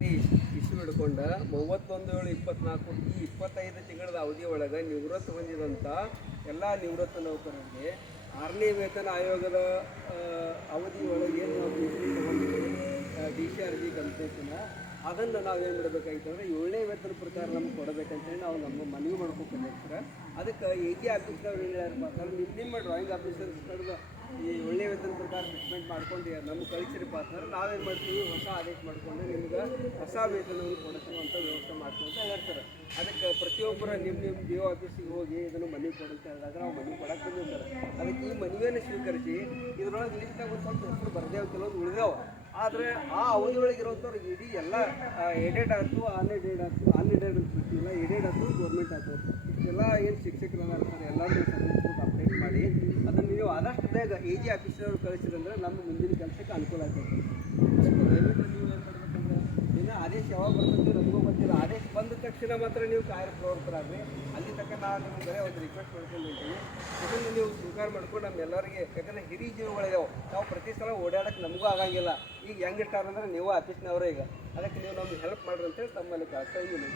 Issue ಹಿಡ್ಕೊಂಡ ಮೂವತ್ತೊಂದು ಏಳು ಇಪ್ಪತ್ನಾಲ್ಕು ಈ ಇಪ್ಪತ್ತೈದು ತಿಂಗಳ ಅವಧಿ ಒಳಗೆ ನಿವೃತ್ತ ಹೊಂದಿದಂಥ ಎಲ್ಲ ನಿವೃತ್ತ ನೌಕರರಿಗೆ ಆರನೇ ವೇತನ ಆಯೋಗದ ಅವಧಿಯೊಳಗೆ ಅವಧಿ ಒಳಗೆ ಏನು ನಾವು D C R B concession ಅದನ್ನು ನಾವು ಏನು ಮಾಡಬೇಕಾಗಿತ್ತಂದ್ರೆ ಏಳನೇ ವೇತನ ಪ್ರಕಾರ ನಮ್ಗೆ ಕೊಡಬೇಕಂತೇಳಿ ನಾವು ನಮ್ಮ ಮನವಿ ಮಾಡ್ಕೊಬೇಕಾಗಿರ್ತಾರೆ ಅದಕ್ಕೆ ಎ ಜಿ ಆಫೀಸ್ನವ್ರು ಹೇಳ್ಯಾರಪ್ಪ ಅಂದ್ರೆ ನಿಮ್ಮ ನಿಮ್ಮ ಡ್ರಾಯಿಂಗ್ ಆಫೀಸರ್ಸ್ ಕಡೆದು ಈ ವೇತನ ಪ್ರಕಾರ ಟ್ರೀಟ್ಮೆಂಟ್ ಮಾಡ್ಕೊಂಡು, ನಮ್ಮ ಕಳಿಸಿರಪ್ಪ ಅಂತಂದ್ರೆ ನಾವೇನು ಮಾಡ್ತೀವಿ ಹೊಸ ಆದೇಶ ಮಾಡಿಕೊಂಡು ನಿಮ್ಗೆ ಹೊಸ ವೇತನವನ್ನು ಕೊಡಿಸುವಂಥ ಅಂತ ವ್ಯವಸ್ಥೆ ಮಾಡ್ತೀವಿ ಅಂತ ಹೇಳ್ತಾರೆ. ಅದಕ್ಕೆ ಪ್ರತಿಯೊಬ್ಬರ ನಿಮ್ಮ ನಿಮ್ಮ ಡಿ ಆಫೀಸಿಗೆ ಹೋಗಿ ಇದನ್ನು ಮನೆ ಕೊಡು ಅಂತ ಹೇಳಿದಾಗ ನಾವು ಮನೆ ಕೊಡಕ್ಕೆ ಬಂದಿರ್ತಾರೆ ಅದಕ್ಕೆ ಈ ಮನವಿಯನ್ನು ಸ್ವೀಕರಿಸಿ ಇದರೊಳಗೆ ಲಿಸ್ಟ್ನಾಗ ಒಂದು ಸ್ವಲ್ಪ ಹೆಸರು ಬರ್ದೇವು, ಕೆಲವೊಂದು ಉಳಿದೇವ. ಆದರೆ ಆ ಅವಧಿ ಒಳಗೆ ಇರೋಂಥವ್ರು ಇಡೀ ಎಲ್ಲ ಎಡೆಡ್ ಆಯಿತು ಅನ್ಎಡೆಡ್ ಆಯಿತು ಅನ್ಎಡೆಡ್ ಇಲ್ಲ ಎಡೆಡ್ ಆಯಿತು, ಗೌರ್ಮೆಂಟ್ ಆಯಿತು. ಎಲ್ಲ ಏನು ಶಿಕ್ಷಕರೆಲ್ಲ ಇರ್ತಾರೆ ಎಲ್ಲರೂ ಬೇಗ ಎ ಜಿ ಆಫೀಸರ್ರು ಕಳಿಸಿದ್ರೆ ನಮ್ಮ ಮುಂದಿನ ಕೆಲಸಕ್ಕೆ ಅನುಕೂಲ ಆಗ್ತದೆ. ದಿನ ಆದೇಶ ಯಾವಾಗ ಬರ್ತದೆ ನಮಗೂ ಗೊತ್ತಿಲ್ಲ. ಆದೇಶ ಬಂದ ತಕ್ಷಣ ಮಾತ್ರ ನೀವು ಕಾರ್ಯ ಪ್ರವರ್ತರಾಗಿ ಅಲ್ಲಿ ತನಕ ನಾನು ನಿಮ್ಗೆ ಬರೀ ಒಂದು ರಿಕ್ವೆಸ್ಟ್ ಮಾಡ್ಕೊಂಡಿದ್ದೀನಿ ಇದನ್ನು ನೀವು ಸ್ವೀಕಾರ ಮಾಡ್ಕೊಂಡು ನಮ್ಮೆಲ್ಲರಿಗೆ ಯಾಕಂದರೆ ಹಿರಿಯ ಜೀವಗಳಿದಾವೆ ನಾವು ಪ್ರತಿ ಸಲ ಓಡಾಡಕ್ಕೆ ನಮಗೂ ಆಗಂಗಿಲ್ಲ. ಈಗ ಹೆಂಗಿರ್ತಾರಂದ್ರೆ ನೀವು ಆಫೀಸ್ನವರೇ ಈಗ. ಅದಕ್ಕೆ ನೀವು ನಮ್ಗೆ ಹೆಲ್ಪ್ ಮಾಡ್ರಿ ಅಂತೇಳಿ ತಮ್ಮಲ್ಲಿ ಇದ್ದೀನಿ